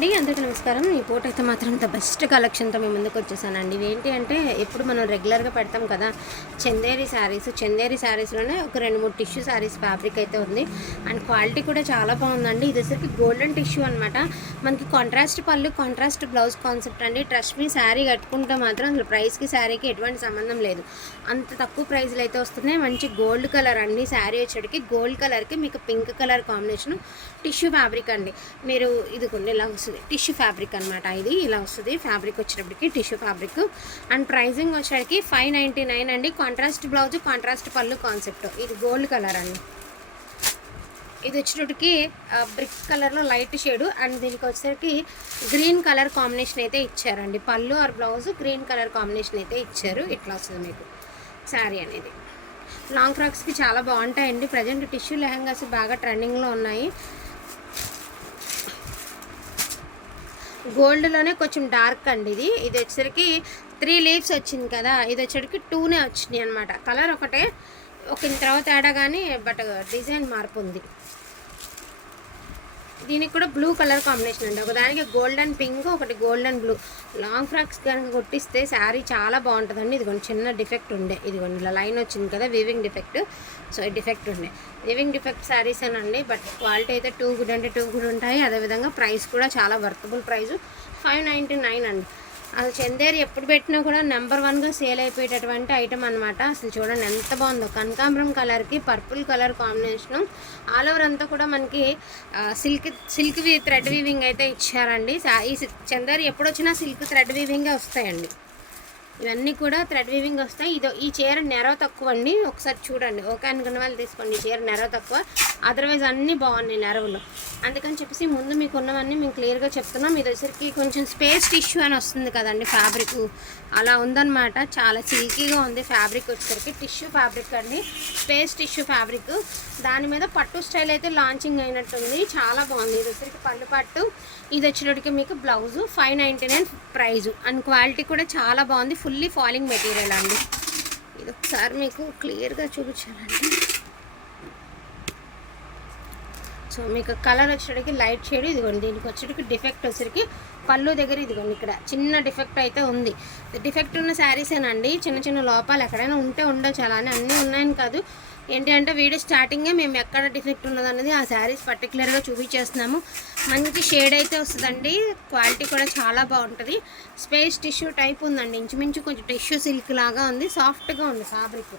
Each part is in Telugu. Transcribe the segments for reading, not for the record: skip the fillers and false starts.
అందరికీ నమస్కారం. ఈ పూట అయితే మాత్రం ద బెస్ట్ కలెక్షన్తో మేము ముందుకు వచ్చేసానండి. ఇవేంటి అంటే ఎప్పుడు మనం రెగ్యులర్గా పెడతాం కదా చందేరి శారీస్లోనే ఒక 2-3 టిష్యూ శారీస్ ఫ్యాబ్రిక్ అయితే ఉంది. అండ్ క్వాలిటీ కూడా చాలా బాగుందండి. ఇది వచ్చరికి గోల్డెన్ టిష్యూ అనమాట. మనకి కాంట్రాస్ట్ పళ్ళు, కాంట్రాస్ట్ బ్లౌజ్ కాన్సెప్ట్ అండి. ట్రస్ట్ మీ శారీ కట్టుకుంటే మాత్రం అసలు ప్రైస్కి శారీకి ఎటువంటి సంబంధం లేదు. అంత తక్కువ ప్రైస్లో అయితే వస్తున్నాయి. మంచి గోల్డ్ కలర్ అండి. శారీ వచ్చేటికి గోల్డ్ కలర్కి మీకు pink colour combination tissue fabric అండి. మీరు ఇదిగోండి ఇలా వస్తుంది టిష్యూ ఫ్యాబ్రిక్ అనమాట. ఇది ఇలా వస్తుంది ఫ్యాబ్రిక్ వచ్చేటప్పటికి టిష్యూ ఫ్యాబ్రిక్. అండ్ ప్రైజింగ్ వచ్చేటికి 599 అండి. కాంట్రాస్ట్ బ్లౌజ్, కాంట్రాస్ట్ పళ్ళు కాన్సెప్ట్. ఇది గోల్డ్ కలర్ అండి. ఇది వచ్చేటప్పటికి బ్రిక్ కలర్లో లైట్ షేడు. అండ్ దీనికి వచ్చేసరికి గ్రీన్ కలర్ కాంబినేషన్ అయితే ఇచ్చారండి. పళ్ళు are blouse green colour combination అయితే ఇచ్చారు. ఇట్లా వస్తుంది మీకు శారీ అనేది. లాంగ్ ఫ్రాక్స్కి చాలా బాగుంటాయండి. ప్రజెంట్ టిష్యూ లెహంగాస్ బాగా ట్రెండింగ్లో ఉన్నాయి. గోల్డ్లోనే కొంచెం డార్క్ అండి. ఇది వచ్చేసరికి 3 లీవ్స్ వచ్చింది కదా, ఇది వచ్చేసరికి 2నే వచ్చినాయి అనమాట. కలర్ ఒకటే, ఒక తర్వాత తేడా కానీ బట్ డిజైన్ మార్పు ఉంది. దీనికి కూడా బ్లూ కలర్ కాంబినేషన్ అండి. ఒకదానికి గోల్డెన్ పింక్, ఒకటి గోల్డెన్ బ్లూ. లాంగ్ ఫ్రాక్స్ కనుక కొట్టిస్తే శారీ చాలా బాగుంటుందండి. ఇదిగోండి చిన్న డిఫెక్ట్ ఉండే, ఇదిగోండి ఇలా లైన్ వచ్చింది కదా వీవింగ్ డిఫెక్ట్. సో ఈ డిఫెక్ట్ ఉండే వీవింగ్ డిఫెక్ట్ శారీస్ అనండి. బట్ క్వాలిటీ అయితే టూ గుడ్ అంటే టూ గుడ్ ఉంటాయి. అదేవిధంగా ప్రైస్ కూడా చాలా వర్తబుల్ ప్రైస్ 599 అండి. అసలు చందేరి ఎప్పుడు పెట్టినా కూడా నెంబర్ 1గా సేల్ అయిపోయేటటువంటి ఐటమ్ అనమాట. అసలు చూడండి ఎంత బాగుందో. కనకాంబరం కలర్కి purple colour combination. All over అంతా కూడా మనకి సిల్క్ థ్రెడ్ వీవింగ్ అయితే ఇచ్చారండి. ఈ చందేరి ఎప్పుడు వచ్చినా సిల్క్ థ్రెడ్ వీవింగే వస్తాయండి. ఇవన్నీ కూడా థ్రెడ్ వీవింగ్ వస్తాయి. ఈ చీర నెరవ తక్కువ అండి. ఒకసారి చూడండి, ఓకే అనుకున్న వాళ్ళు తీసుకోండి. ఈ చీర నెరవ తక్కువ, అదర్వైజ్ అన్నీ బాగున్నాయి నెరవలో. అందుకని చెప్పేసి ముందు మీకు ఉన్నవన్నీ మేము క్లియర్గా చెప్తున్నాం. ఇది వచ్చరికి కొంచెం స్పేస్ టిష్యూ అని వస్తుంది కదండి ఫ్యాబ్రిక్, అలా ఉందన్నమాట. చాలా సిల్కీగా ఉంది ఫ్యాబ్రిక్ వచ్చేసరికి. టిష్యూ ఫ్యాబ్రిక్ అండి, స్పేస్ టిష్యూ ఫ్యాబ్రిక్. దాని మీద పట్టు స్టైల్ అయితే లాంచింగ్ అయినట్టుంది. చాలా బాగుంది. ఇది వచ్చరికి పళ్ళు పట్టు. ఇది వచ్చేటికి మీకు బ్లౌజు 599 ప్రైజు. అండ్ క్వాలిటీ కూడా చాలా బాగుంది. ఫుల్లీ ఫాలింగ్ మెటీరియల్ అండి. ఇది ఒకసారి మీకు క్లియర్గా చూపించాలండి. సో మీకు కలర్ వచ్చేటికి లైట్ షేడ్. ఇదిగోండి దీనికి వచ్చేటికి డిఫెక్ట్ వచ్చేసరికి పళ్ళు దగ్గర ఇదిగోండి ఇక్కడ చిన్న డిఫెక్ట్ అయితే ఉంది. డిఫెక్ట్ ఉన్న శారీసేనండి. చిన్న చిన్న లోపాలు ఎక్కడైనా ఉంటే ఉండొచ్చు, అలానే అన్నీ ఉన్నాయని కాదు. ఏంటి అంటే వీడియో స్టార్టింగే మేము ఎక్కడ డిఫెక్ట్ ఉన్నదన్నది ఆ శారీస్ పర్టికులర్గా చూపించేస్తున్నాము. మంచి షేడ్ అయితే వస్తుందండి. క్వాలిటీ కూడా చాలా బాగుంటుంది. స్పేస్ టిష్యూ టైప్ ఉందండి. ఇంచుమించు కొంచెం టిష్యూ సిల్క్ లాగా ఉంది. సాఫ్ట్గా ఉంది ఫ్యాబ్రిక్.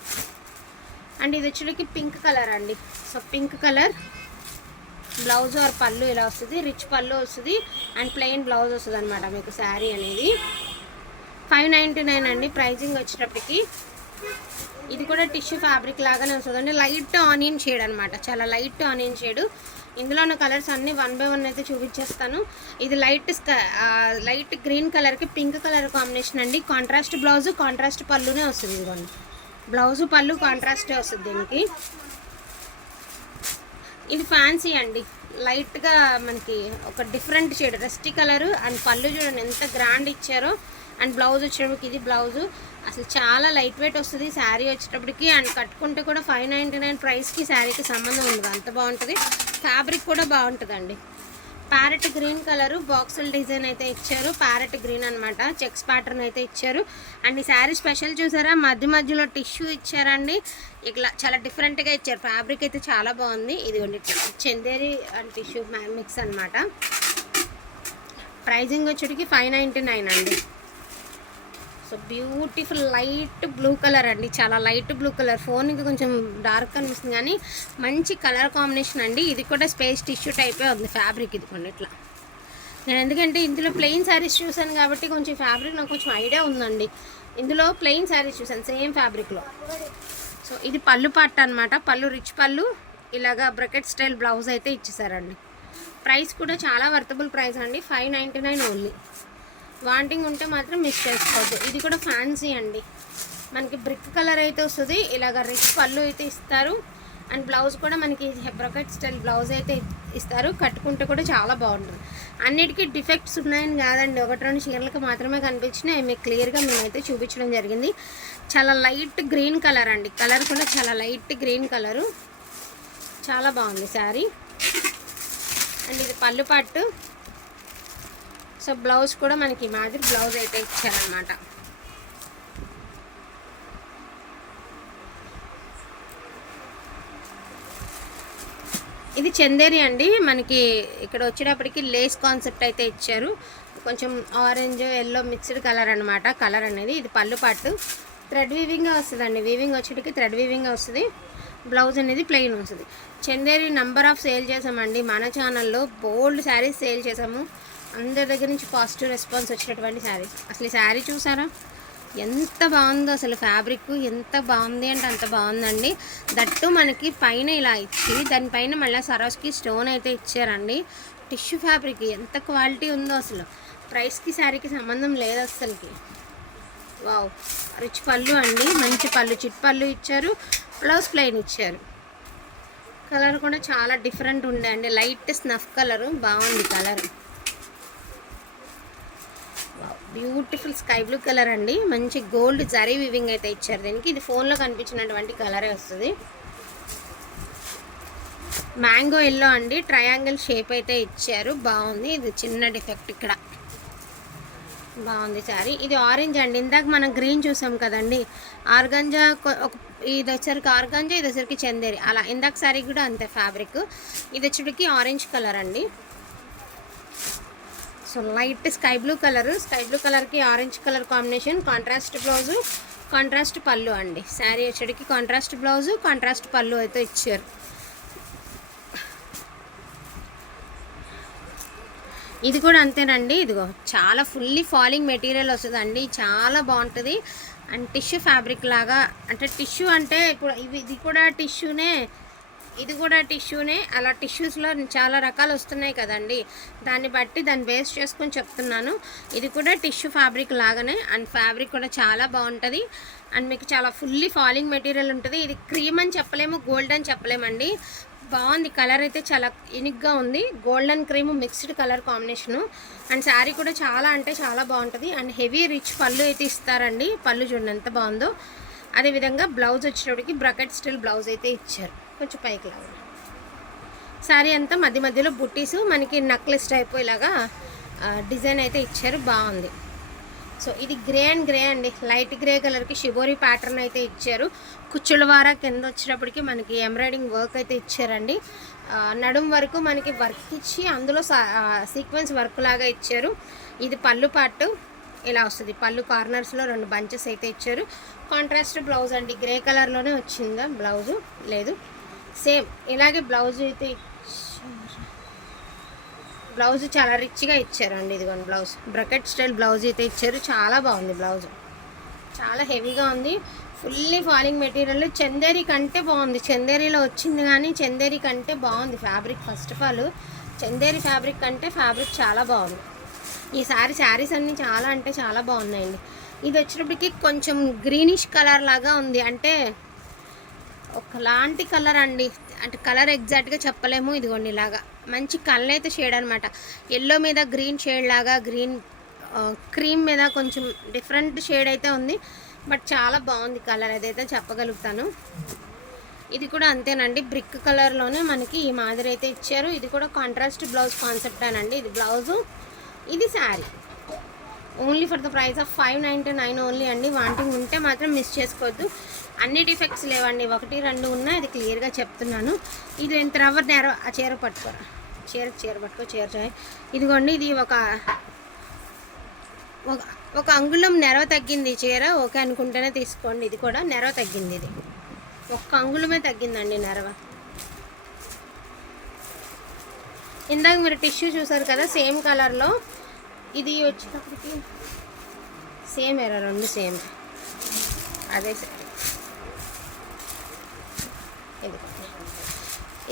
అండ్ ఇది వచ్చేటికి పింక్ కలర్ అండి. So pink colour blouse or పళ్ళు ఇలా వస్తుంది. రిచ్ పళ్ళు వస్తుంది అండ్ ప్లెయిన్ బ్లౌజ్ వస్తుంది అనమాట మీకు శారీ అనేది. 599 అండి ప్రైజింగ్ వచ్చేటప్పటికి. ఇది కూడా టిష్యూ ఫ్యాబ్రిక్ లాగానే వస్తుందండి. లైట్ ఆనియన్ షేడ్ అనమాట, చాలా లైట్ ఆనియన్ షేడు. ఇందులో ఉన్న కలర్స్ అన్నీ 1 బై 1 అయితే చూపించేస్తాను. ఇది లైట్ గ్రీన్ కలర్కి పింక్ కలర్ కాంబినేషన్ అండి. కాంట్రాస్ట్ బ్లౌజ్, కాంట్రాస్ట్ పళ్ళునే వస్తుంది. ఇదిగోండి బ్లౌజు పళ్ళు కాంట్రాస్టే వస్తుంది దీనికి. ఇది ఫ్యాన్సీ అండి. లైట్గా మనకి ఒక different shade rusty colour. And పళ్ళు చూడండి ఎంత గ్రాండ్ ఇచ్చారో. అండ్ బ్లౌజ్ వచ్చేటప్పటికి ఇది బ్లౌజు. అసలు చాలా లైట్ వెయిట్ వస్తుంది శారీ వచ్చేటప్పటికి. అండ్ కట్టుకుంటే కూడా 599 ప్రైస్కి శారీకి సంబంధం ఉండదు, అంత బాగుంటుంది. ఫ్యాబ్రిక్ కూడా బాగుంటుందండి. ప్యారెట్ గ్రీన్ కలరు బాక్సుల డిజైన్ అయితే ఇచ్చారు. ప్యారెట్ గ్రీన్ అనమాట. చెక్స్ ప్యాటర్న్ అయితే ఇచ్చారు. అండ్ ఈ శారీ స్పెషల్ చూసారా, మధ్యలో టిష్యూ ఇచ్చారండి. ఇట్లా చాలా డిఫరెంట్గా ఇచ్చారు. ఫ్యాబ్రిక్ అయితే చాలా బాగుంది. ఇదిగోండి చందేరి అండ్ టిష్యూ మిక్స్ అనమాట. ప్రైజింగ్ వచ్చేటికి 599 అండి. So beautiful light blue colour అండి. చాలా లైట్ బ్లూ కలర్. ఫోన్కి కొంచెం డార్క్ అనిపిస్తుంది కానీ మంచి కలర్ కాంబినేషన్ అండి. ఇది కూడా స్పేస్ టిష్యూ టైపే ఉంది ఫ్యాబ్రిక్. ఇదిగోండి ఇట్లా. నేను ఎందుకంటే ఇందులో ప్లెయిన్ శారీస్ చూసాను కాబట్టి కొంచెం ఫ్యాబ్రిక్ నాకు కొంచెం ఐడియా ఉందండి. ఇందులో ప్లెయిన్ శారీస్ చూసాను సేమ్ ఫ్యాబ్రిక్లో. సో ఇది పళ్ళు పాట అనమాట. పళ్ళు రిచ్ పళ్ళు, ఇలాగా బ్రకెట్ స్టైల్ బ్లౌజ్ అయితే ఇచ్చేసారండి. ప్రైస్ కూడా చాలా వర్తబుల్ ప్రైస్ అండి. 599 ఓన్లీ. వాంటింగ్ ఉంటే మాత్రం మిస్ చేసుకోవద్దు. ఇది కూడా ఫ్యాన్సీ అండి. మనకి బ్రిక్ కలర్ అయితే వస్తుంది. ఇలాగ రిచ్ పళ్ళు అయితే ఇస్తారు. అండ్ బ్లౌజ్ కూడా మనకి బ్రకెట్ స్టైల్ బ్లౌజ్ అయితే ఇస్తారు. కట్టుకుంటే కూడా చాలా బాగుంటుంది. అన్నిటికీ డిఫెక్ట్స్ ఉన్నాయని కాదండి, 1-2 చీరలకు మాత్రమే కనిపించినాయి. మీకు క్లియర్గా మేమైతే చూపించడం జరిగింది. చాలా లైట్ గ్రీన్ కలర్ అండి. కలర్ కూడా చాలా లైట్ గ్రీన్ కలరు. చాలా బాగుంది శారీ. అండ్ ఇది పళ్ళు పట్టు. సో బ్లౌజ్ కూడా మనకి ఈ మాదిరి బ్లౌజ్ అయితే ఇచ్చారనమాట. ఇది చందేరి అండి. మనకి ఇక్కడ వచ్చేటప్పటికి లేస్ కాన్సెప్ట్ అయితే ఇచ్చారు. కొంచెం ఆరెంజ్ ఎల్లో మిక్స్డ్ కలర్ అనమాట. కలర్ అనేది ఇది పళ్ళు పాటు థ్రెడ్ వీవింగ్గా వస్తుందండి. వీవింగ్ వచ్చేటికి థ్రెడ్ వీవింగ్గా వస్తుంది. బ్లౌజ్ అనేది ప్లెయిన్ వస్తుంది. చందేరి నెంబర్ ఆఫ్ సేల్ చేసామండి మన ఛానల్లో. బోల్డ్ శారీస్ సేల్ చేసాము. అందరి దగ్గర నుంచి పాజిటివ్ రెస్పాన్స్ వచ్చినటువంటి శారీస్. అసలు ఈ శారీ చూసారా ఎంత బాగుందో, అసలు ఫ్యాబ్రిక్ ఎంత బాగుంది అంటే అంత బాగుందండి. దట్టు మనకి పైన ఇలా ఇచ్చి దానిపైన మళ్ళీ సరోస్కి స్టోన్ అయితే ఇచ్చారండి. టిష్యూ ఫ్యాబ్రిక్ ఎంత క్వాలిటీ ఉందో అసలు. ప్రైస్కి శారీకి సంబంధం లేదు అసలుకి. వావ్, రిచ్ పళ్ళు అండి, మంచి పళ్ళు, చిట్ పళ్ళు ఇచ్చారు. బ్లౌజ్ ప్లెయిన్ ఇచ్చారు. కలర్ కూడా చాలా డిఫరెంట్ ఉండే అండి. లైట్ స్నఫ్ కలరు, బాగుంది colour. Beautiful sky blue colour అండి. మంచి గోల్డ్ జరీ వివింగ్ అయితే ఇచ్చారు దీనికి. ఇది ఫోన్లో కనిపించినటువంటి కలరే వస్తుంది. మ్యాంగో ఎల్లో అండి. ట్రయాంగిల్ షేప్ అయితే ఇచ్చారు. బాగుంది. ఇది చిన్న డిఫెక్ట్ ఇక్కడ. బాగుంది శారీ. ఇది ఆరెంజ్ అండి. ఇందాక మనం గ్రీన్ చూసాం కదండి. ఆర్గంజా ఇది వచ్చరికి ఆర్గంజా, ఇది వచ్చరికి చందేరి. అలా ఇందాక శారీ కూడా అంతే ఫ్యాబ్రిక్. ఇది వచ్చరికి ఆరెంజ్ కలర్ అండి. So light sky blue colour, sky blue కలర్కి orange colour combination. Contrast blouse, contrast pallu అండి. శారీ వచ్చేటికి కాంట్రాస్ట్ బ్లౌజు, కాంట్రాస్ట్ పళ్ళు అయితే ఇచ్చారు. ఇది కూడా అంతేనండి. ఇదిగో చాలా ఫుల్లీ ఫాలింగ్ మెటీరియల్ వస్తుందండి. చాలా బాగుంటుంది. అండ్ టిష్యూ ఫ్యాబ్రిక్ లాగా, అంటే టిష్యూ అంటే ఇప్పుడు ఇది కూడా టిష్యూనే, ఇది కూడా టిష్యూనే. అలా టిష్యూస్లో చాలా రకాలు వస్తున్నాయి కదండి. దాన్ని బట్టి దాన్ని బేస్ చేసుకొని చెప్తున్నాను. ఇది కూడా టిష్యూ ఫ్యాబ్రిక్ లాగానే. అండ్ ఫ్యాబ్రిక్ కూడా చాలా బాగుంటుంది. అండ్ మీకు చాలా ఫుల్లీ ఫాలింగ్ మెటీరియల్ ఉంటుంది. ఇది క్రీమ్ అని చెప్పలేము, గోల్డ్ అని చెప్పలేమండి. బాగుంది. కలర్ అయితే చాలా యూనిక్గా ఉంది. Gold and cream mixed colour combination. And sari కూడా చాలా అంటే చాలా బాగుంటుంది. అండ్ హెవీ రిచ్ పళ్ళు అయితే ఇస్తారండి. పళ్ళు చూడండి ఎంత బాగుందో. అదేవిధంగా బ్లౌజ్ వచ్చేటప్పటికి బ్రకెట్ స్టిల్ బ్లౌజ్ అయితే ఇచ్చారు. కొంచెం పైకి లాగా శారీ అంతా మధ్య మధ్యలో బుట్టీసు, మనకి నెక్లెస్ టైప్ ఇలాగా డిజైన్ అయితే ఇచ్చారు. బాగుంది. సో ఇది గ్రే అండ్ గ్రే అండి. లైట్ గ్రే కలర్కి షిబోరి ప్యాటర్న్ అయితే ఇచ్చారు. కుచ్చుల వారా కింద వచ్చేటప్పటికి మనకి ఎంబ్రాయిడింగ్ వర్క్ అయితే ఇచ్చారండి. నడుం వరకు మనకి వర్క్ ఇచ్చి అందులో సీక్వెన్స్ వర్క్ లాగా ఇచ్చారు. ఇది పళ్ళు పార్ట్ ఇలా వస్తుంది. పళ్ళు కార్నర్స్లో 2 బంచెస్ అయితే ఇచ్చారు. కాంట్రాస్ట్ బ్లౌజ్ అండి. గ్రే కలర్లోనే వచ్చిందా బ్లౌజు? లేదు, సేమ్ ఇలాగే బ్లౌజ్ అయితే బ్లౌజ్ చాలా రిచ్గా ఇచ్చారండి. ఇదిగోండి బ్లౌజ్ బ్రకెట్ స్టైల్ బ్లౌజ్ అయితే ఇచ్చారు. చాలా బాగుంది. బ్లౌజ్ చాలా హెవీగా ఉంది. Fully falling material. చందేరి కంటే బాగుంది. చందేరిలో వచ్చింది కానీ చందేరి కంటే బాగుంది fabric. First of all Chanderi fabric కంటే ఫ్యాబ్రిక్ చాలా బాగుంది. ఈ శారీస్ అన్నీ చాలా అంటే చాలా బాగున్నాయండి. ఇది వచ్చేటప్పటికి కొంచెం గ్రీనిష్ కలర్ లాగా ఉంది. అంటే ఒకలాంటి కలర్ అండి. అంటే కలర్ ఎగ్జాక్ట్గా చెప్పలేము. ఇదిగోండి ఇలాగా మంచి కలర్ అయితే షేడ్ అనమాట. ఎల్లో మీద గ్రీన్ షేడ్ లాగా, గ్రీన్ క్రీమ్ మీద కొంచెం డిఫరెంట్ షేడ్ అయితే ఉంది. బట్ చాలా బాగుంది కలర్, అదైతే చెప్పగలుగుతాను. ఇది కూడా అంతేనండి. బ్రిక్ కలర్లోనే మనకి ఈ మాదిరి అయితే ఇచ్చారు. ఇది కూడా కాంట్రాస్ట్ బ్లౌజ్ కాన్సెప్ట్ అనండి. ఇది బ్లౌజు, ఇది sari. Only for the price of 599 only అండి. వాంటింగ్ ఉంటే మాత్రం మిస్ చేసుకోవద్దు. అన్ని డిఫెక్ట్స్ లేవండి, 1, 2 ఉన్నాయి. అది క్లియర్గా చెప్తున్నాను. ఇది ఎంత రవ్వ నేర ఆ చీర పట్టుకోరా, చీర పట్టుకో, చీర చాయ్. ఇదిగోండి, ఇది ఒక అంగుళం నెరవ తగ్గింది చీర. ఓకే అనుకుంటేనే తీసుకోండి. ఇది కూడా నెరవ తగ్గింది. ఇది 1 అంగుళమే తగ్గిందండి నెరవ. ఇందాక మీరు టిష్యూ చూసారు కదా సేమ్ కలర్లో. ఇది వచ్చేటప్పటికి సేమ్ 2 సేమ్ అదే సార్.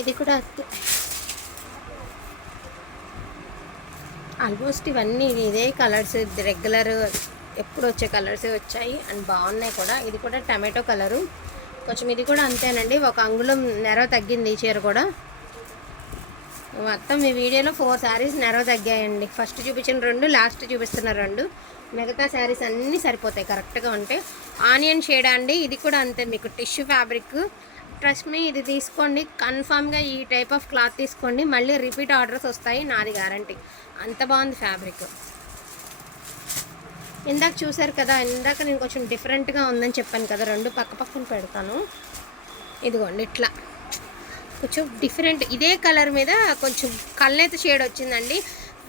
ఇది కూడా ఆల్మోస్ట్ ఇవన్నీ ఇదే కలర్స్, రెగ్యులర్ ఎప్పుడు వచ్చే కలర్సే వచ్చాయి. అండ్ బాగున్నాయి కూడా. ఇది కూడా టమాటో కలరు కొంచెం. ఇది కూడా అంతేనండి. 1 అంగుళం నెరవ తగ్గింది ఈ చీర కూడా. మొత్తం ఈ వీడియోలో 4 శారీస్ నెరవ తగ్గాయండి. ఫస్ట్ చూపించిన 2, లాస్ట్ చూపిస్తున్న 2. మిగతా శారీస్ అన్నీ సరిపోతాయి కరెక్ట్గా ఉంటే. ఆనియన్ షేడ్ అండి. ఇది కూడా అంతే. మీకు టిష్యూ ఫ్యాబ్రిక్. ట్రస్ట్ మీ, ఇది తీసుకోండి కన్ఫామ్గా. ఈ టైప్ ఆఫ్ క్లాత్ తీసుకోండి, మళ్ళీ రిపీట్ ఆర్డర్స్ వస్తాయి, నాది గ్యారంటీ. అంత బాగుంది ఫ్యాబ్రిక్. ఇందాక చూసారు కదా, ఇందాక నేను కొంచెం డిఫరెంట్గా ఉందని చెప్పాను కదా, రెండు పక్క పక్కన పెడతాను. ఇదిగోండి ఇట్లా కొంచెం డిఫరెంట్, ఇదే కలర్ మీద కొంచెం కళ్ళైతే షేడ్ వచ్చిందండి.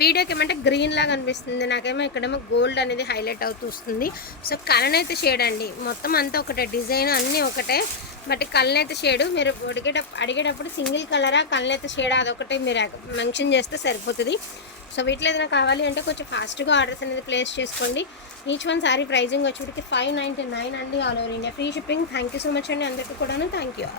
వీడియోకి ఏమంటే గ్రీన్ లాగా అనిపిస్తుంది, నాకేమో ఇక్కడేమో గోల్డ్ అనేది హైలైట్ అవుతూ వస్తుంది. సో కలనైతే షేడ్ అండి, మొత్తం అంతా ఒకటే, డిజైన్ అన్నీ ఒకటే, బట్ కలనైతే షేడు మీరు అడిగేటప్పుడు సింగిల్ కలరా కలనైతే షేడా అదొకటి మీరు మెన్షన్ చేస్తే సరిపోతుంది. సో వీటిలో ఏదైనా కావాలి అంటే కొంచెం ఫాస్ట్గా ఆర్డర్స్ అనేది ప్లేస్ చేసుకోండి. ఈచ్ వన్ సారీ ప్రైజింగ్ వచ్చేటికి 599 అండి, all over India free shipping. Thank you so much అండి అందరికీ కూడాను, థ్యాంక్ యూ.